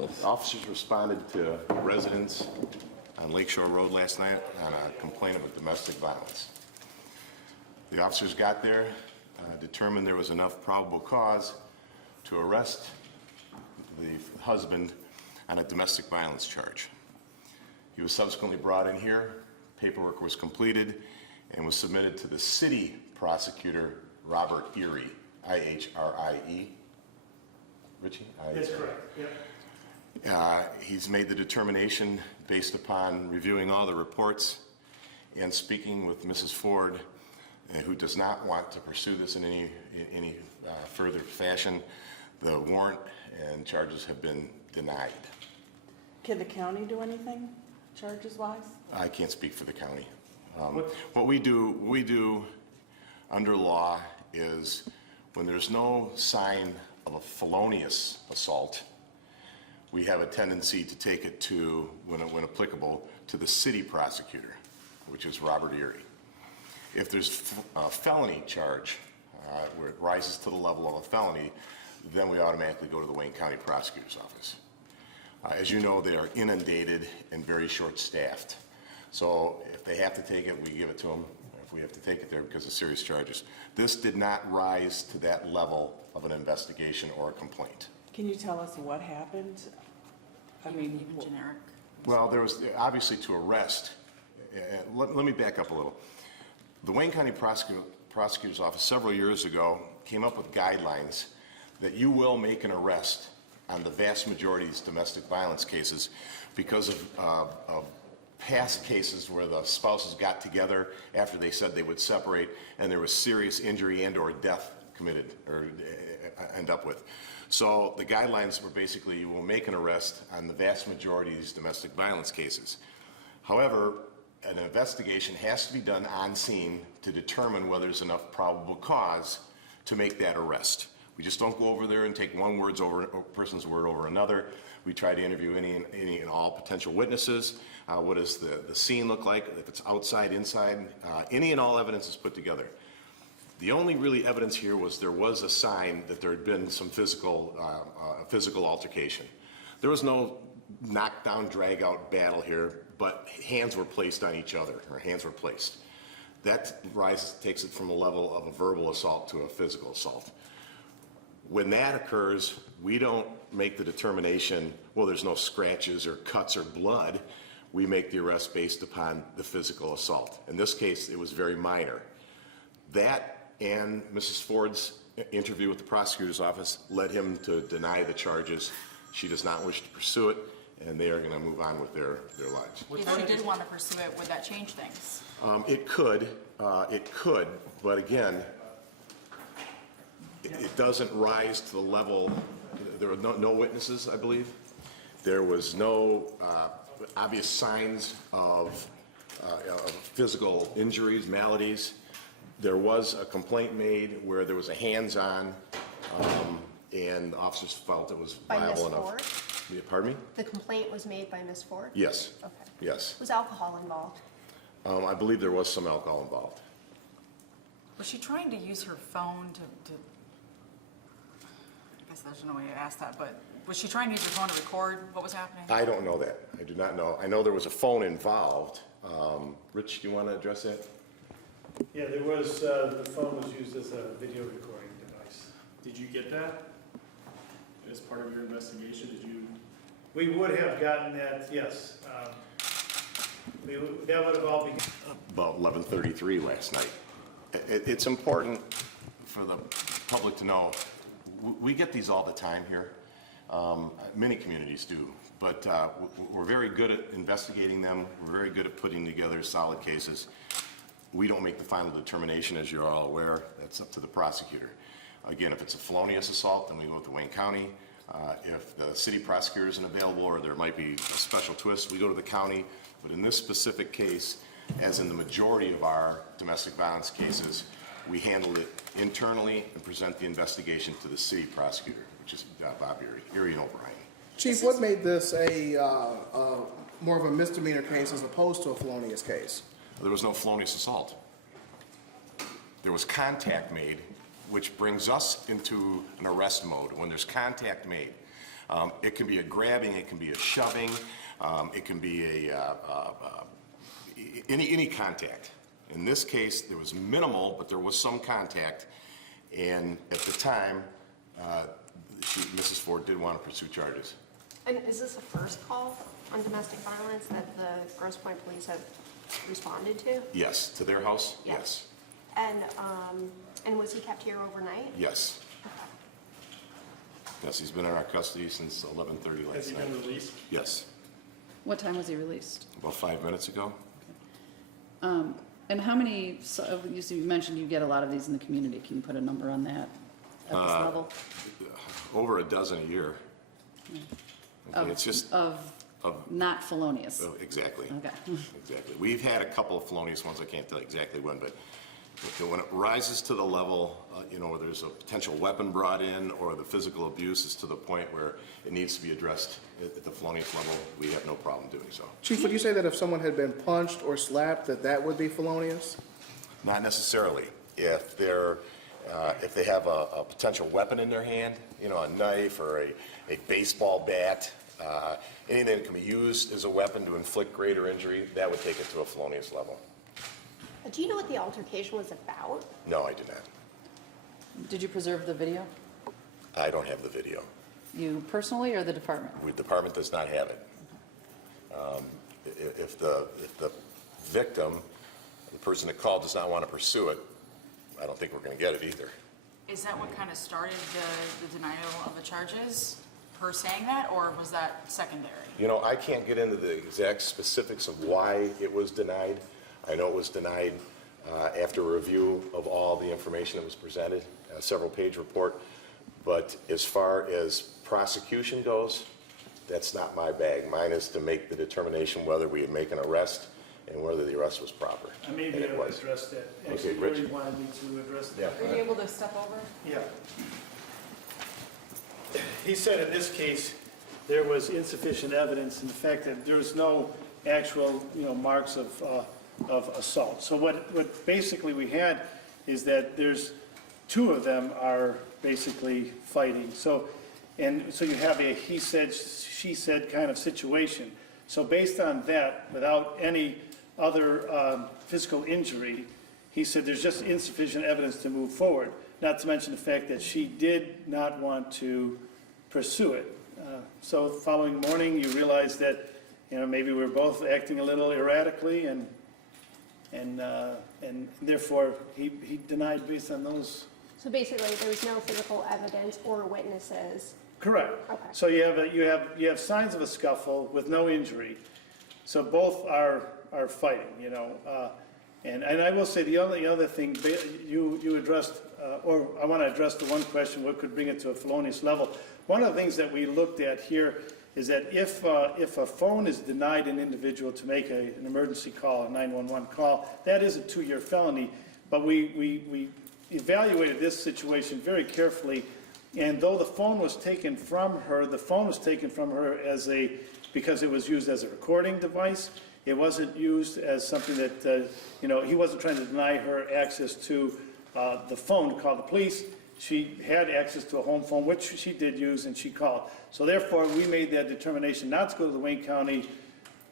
ridiculous. Officers responded to residents on Lakeshore Road last night on a complaint of domestic violence. The officers got there, determined there was enough probable cause to arrest the husband on a domestic violence charge. He was subsequently brought in here, paperwork was completed, and was submitted to the city prosecutor, Robert Erie, I-H-R-I-E. Richie? That's correct, yep. He's made the determination based upon reviewing all the reports and speaking with Mrs. Ford, who does not want to pursue this in any further fashion. The warrant and charges have been denied. Can the county do anything, charges-wise? I can't speak for the county. What we do under law is when there's no sign of a felonious assault, we have a tendency to take it to, when applicable, to the city prosecutor, which is Robert Erie. If there's a felony charge, where it rises to the level of a felony, then we automatically go to the Wayne County Prosecutor's Office. As you know, they are inundated and very short-staffed. So if they have to take it, we give it to them. If we have to take it there because of serious charges. This did not rise to that level of an investigation or a complaint. Can you tell us what happened? I mean, Generic. Well, there was obviously to arrest. Let me back up a little. The Wayne County Prosecutor's Office several years ago came up with guidelines that you will make an arrest on the vast majority of these domestic violence cases because of past cases where the spouses got together after they said they would separate and there was serious injury and or death committed or end up with. So the guidelines were basically you will make an arrest on the vast majority of these domestic violence cases. However, an investigation has to be done on scene to determine whether there's enough probable cause to make that arrest. We just don't go over there and take one person's word over another. We try to interview any and all potential witnesses. What does the scene look like? If it's outside, inside, any and all evidence is put together. The only really evidence here was there was a sign that there had been some physical altercation. There was no knockdown, drag-out battle here, but hands were placed on each other, or hands were placed. That takes it from a level of a verbal assault to a physical assault. When that occurs, we don't make the determination, well, there's no scratches or cuts or blood. We make the arrest based upon the physical assault. In this case, it was very minor. That and Mrs. Ford's interview with the prosecutor's office led him to deny the charges. She does not wish to pursue it, and they are going to move on with their lives. If she did want to pursue it, would that change things? It could, but again, it doesn't rise to the level. There were no witnesses, I believe. There was no obvious signs of physical injuries, maladies. There was a complaint made where there was a hands-on, and the officers felt it was viable enough. By Ms. Ford? Pardon me? The complaint was made by Ms. Ford? Yes. Okay. Yes. Was alcohol involved? I believe there was some alcohol involved. Was she trying to use her phone to I guess there's no way to ask that, but was she trying to use her phone to record what was happening? I don't know that. I do not know. I know there was a phone involved. Rich, do you want to address that? Yeah, there was, the phone was used as a video recording device. Did you get that as part of your investigation? Did you? We would have gotten that, yes. That would have all been. About 11:33 last night. It's important for the public to know, we get these all the time here. Many communities do, but we're very good at investigating them. We're very good at putting together solid cases. We don't make the final determination, as you're all aware. That's up to the prosecutor. Again, if it's a felonious assault, then we go to Wayne County. If the city prosecutor isn't available or there might be a special twist, we go to the county. But in this specific case, as in the majority of our domestic violence cases, we handle it internally and present the investigation to the city prosecutor, which is Bob Erie and O'Brien. Chief, what made this a more of a misdemeanor case as opposed to a felonious case? There was no felonious assault. There was contact made, which brings us into an arrest mode when there's contact made. It can be a grabbing, it can be a shoving, it can be any contact. In this case, there was minimal, but there was some contact, and at the time, Mrs. Ford did want to pursue charges. And is this the first call on domestic violence that the Grosse Pointe police have responded to? Yes, to their house, Yeah. yes, And was he kept here overnight? yes. Yes, he's been in our custody since 11:30 Has last he night. been released? Yes, What time was he released? about 5 minutes ago. And how many, so you mentioned you get a lot of these in the community. Can you put a number on that at this level? Over a dozen a year. Okay, it's just, Of not felonious? oh, exactly. Okay. Exactly. We've had a couple of felonious ones, I can't tell you exactly when, but when it rises to the level, where there's a potential weapon brought in, or the physical abuse is to the point where it needs to be addressed at the felonious level, we have no problem doing so. Chief, would you say that if someone had been punched or slapped, that would be felonious? Not necessarily. If they have a potential weapon in their hand, a knife or a baseball bat, anything that can be used as a weapon to inflict greater injury, that would take it to a felonious level. Do you know what the altercation was about? No, I do not. Did you preserve the video? I don't have the video. You personally or the department? The department does not have it. If the victim, the person that called, does not want to pursue it, I don't think we're going to get it either. Is that what kind of started the denial of the charges? Her saying that, or was that secondary? I can't get into the exact specifics of why it was denied. I know it was denied after a review of all the information that was presented, a several-page report. But as far as prosecution goes, that's not my bag. Mine is to make the determination whether we make an arrest and whether the arrest was proper. I may be And it able to was. address that. Okay, Actually, Rich. Lori wanted me to address that. Yeah. Are you able to step over? Yeah. He said in this case, there was insufficient evidence in the fact that there was no actual, marks of assault. So what basically we had is that there's two of them are basically fighting. So you have a he said, she said kind of situation. So based on that, without any other physical injury, he said there's just insufficient evidence to move forward, not to mention the fact that she did not want to pursue it. So the following morning, you realize that, maybe we're both acting a little erratically, and therefore, he denied based on those. So basically, there was no physical evidence or witnesses. Correct. Okay. So you have signs of a scuffle with no injury. So both are fighting, And I will say the only other thing you addressed, or I want to address the one question, what could bring it to a felonious level? One of the things that we looked at here is that if a phone is denied an individual to make an emergency call, a 911 call, that is a 2-year felony. But we evaluated this situation very carefully, and though the phone was taken from her, because it was used as a recording device. It wasn't used as something that, he wasn't trying to deny her access to the phone to call the police. She had access to a home phone, which she did use, and she called. So therefore, we made that determination not to go to the Wayne County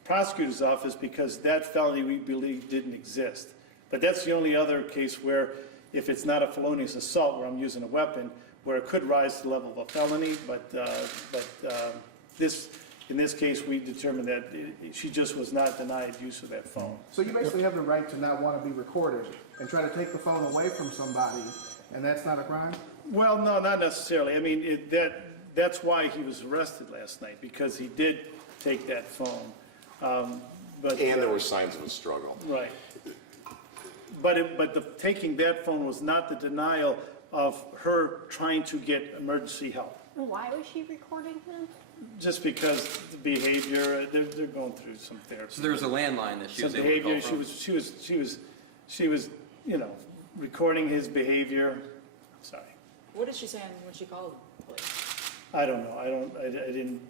Prosecutor's Office because that felony, we believe, didn't exist. But that's the only other case where, if it's not a felonious assault where I'm using a weapon, where it could rise to the level of a felony, in this case, we determined that she just was not denied use of that phone. So you basically have the right to not want to be recorded and try to take the phone away from somebody, and that's not a crime? Well, no, not necessarily. I mean, that's why he was arrested last night, because he did take that phone. And there were signs of a struggle. Right. But taking that phone was not the denial of her trying to get emergency help. Why was she recording him? Just because the behavior, they're going through some therapy. So there was a landline that she Some was able to call behavior, she was, recording his behavior. Sorry. What did she say when she called police? I don't know. I didn't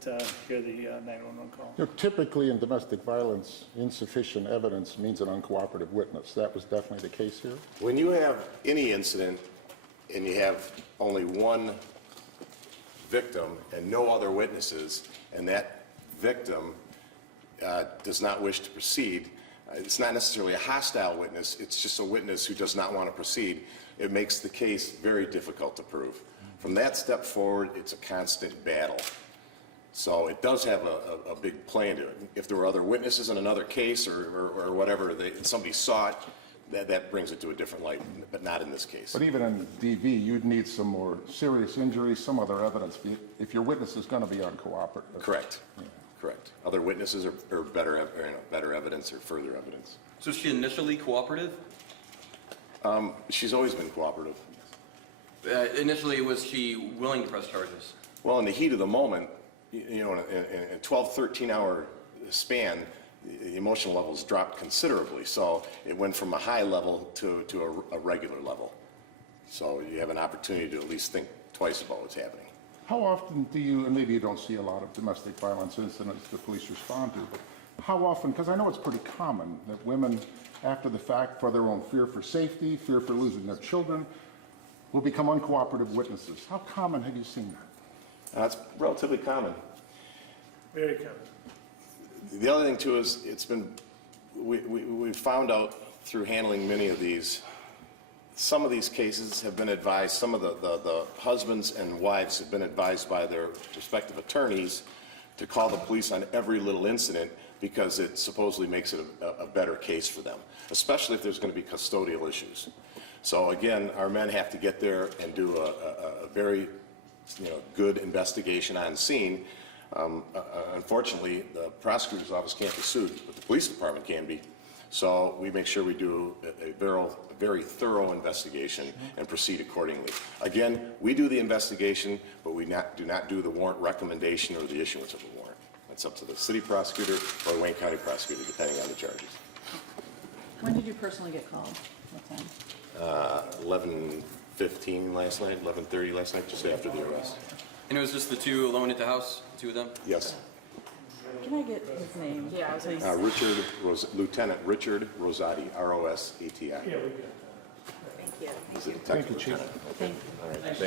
hear the 911 call. Typically in domestic violence, insufficient evidence means an uncooperative witness. That was definitely the case here. When you have any incident and you have only one victim and no other witnesses, and that victim does not wish to proceed, it's not necessarily a hostile witness, it's just a witness who does not want to proceed, it makes the case very difficult to prove. From that step forward, it's a constant battle. So it does have a big play into it. If there were other witnesses in another case or whatever, somebody saw it, that brings it to a different light, but not in this case. But even in DV, you'd need some more serious injuries, some other evidence, if your witness is going to be uncooperative. Correct. Correct. Other witnesses are better, better evidence or further evidence. So is she initially cooperative? She's always been cooperative. Initially, was she willing to press charges? Well, in the heat of the moment, in a 12, 13-hour span, the emotional levels dropped considerably. So it went from a high level to a regular level. So you have an opportunity to at least think twice about what's happening. How often do you, and maybe you don't see a lot of domestic violence incidents the police respond to, but how often, because I know it's pretty common that women, after the fact, for their own fear for safety, fear for losing their children, will become uncooperative witnesses. How common have you seen that? It's relatively common. Very common. The other thing too is we found out through handling many of these, some of these cases have been advised, some of the husbands and wives have been advised by their respective attorneys to call the police on every little incident because it supposedly makes it a better case for them, especially if there's going to be custodial issues. So again, our men have to get there and do a very good investigation on scene. Unfortunately, the prosecutor's office can't be sued, but the police department can be. So we make sure we do a very thorough investigation and proceed accordingly. Again, we do the investigation, but we do not do the warrant recommendation or the issuance of a warrant. That's up to the city prosecutor or the Wayne County prosecutor, depending on the charges. When did you personally get called? What time? 11:15 last night, 11:30 last night, just after the arrest. And it was just the two alone at the house, the two of them? Yes. Can I get his name? Yeah, I was please? Lieutenant Richard Rosati, R-O-S-A-T-I. Thank you. He's a detective Thank you, Chief. lieutenant. Okay. All right.